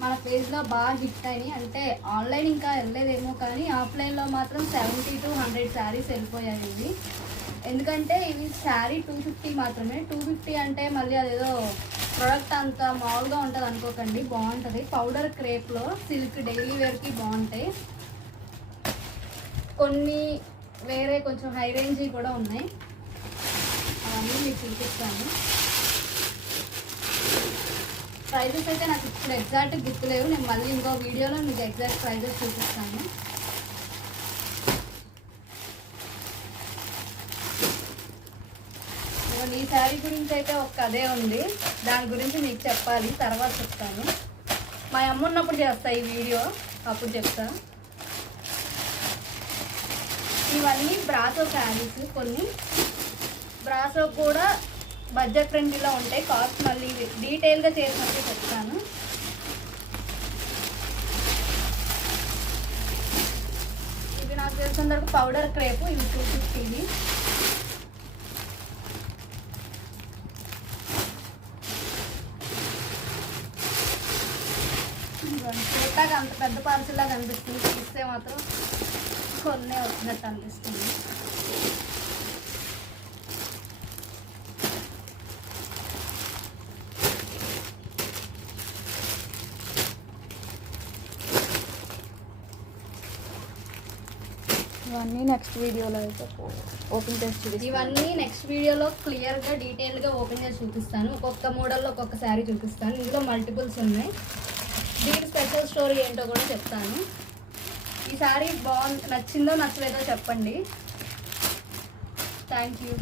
మన పేజ్లో బాగా హిట్ అయినాయి. అంటే ఆన్లైన్ ఇంకా వెళ్ళలేదేమో, కానీ ఆఫ్లైన్లో మాత్రం 70 to 100 శారీస్ వెళ్ళిపోయాయి ఇవి. ఎందుకంటే ఇవి శారీ 250 మాత్రమే. 250 అంటే మళ్ళీ అదేదో ప్రోడక్ట్ అంత మామూలుగా ఉంటుంది అనుకోకండి, బాగుంటుంది. పౌడర్ క్రేప్లో సిల్క్ డైలీ వేర్కి బాగుంటాయి. కొన్ని వేరే కొంచెం హై రేంజ్ కూడా ఉన్నాయి, అవన్నీ మీకు చూపిస్తాను. ప్రైజెస్ అయితే నాకు ఇప్పుడు ఎగ్జాక్ట్ గుర్తులేవు, నేను మళ్ళీ ఇంకో వీడియోలో మీకు ఎగ్జాక్ట్ ప్రైజెస్ చూపిస్తాను. ఈ శారీ గురించి అయితే ఒక కథే ఉంది, దాని గురించి మీకు చెప్పాలి, తర్వాత చెప్తాను. మా అమ్మ ఉన్నప్పుడు చేస్తా ఈ వీడియో, అప్పుడు చెప్తా. ఇవన్నీ బ్రాసో శారీస్. కొన్ని బ్రాసో కూడా బడ్జెట్ ఫ్రెండ్లీలో ఉంటాయి. కాస్ట్ మళ్ళీ డీటెయిల్గా చేసినట్టు చెప్తాను. ఇవి నాకు తెలిసిన వరకు పౌడర్ క్రేపు, ఇవి 250. చూడటానికి అంత పెద్ద పార్సిల్లా కనిపిస్తుంది, తీస్తే మాత్రం కొన్నే వచ్చినట్టు అనిపిస్తుంది. ఇవన్నీ నెక్స్ట్ వీడియోలో అయితే ఓపెన్ చేసి చూపిస్తాను. ఇవన్నీ నెక్స్ట్ వీడియోలో క్లియర్గా డీటెయిల్గా ఓపెన్ చేసి చూపిస్తాను. ఒక్కొక్క మోడల్లో ఒక్కొక్క శారీ చూపిస్తాను. ఇందులో మల్టిపుల్స్ ఉన్నాయి. దీని స్పెషల్ స్టోరీ ఏంటో కూడా చెప్తాను. ఈ శారీ నచ్చిందో నచ్చలేదో చెప్పండి. Thank you.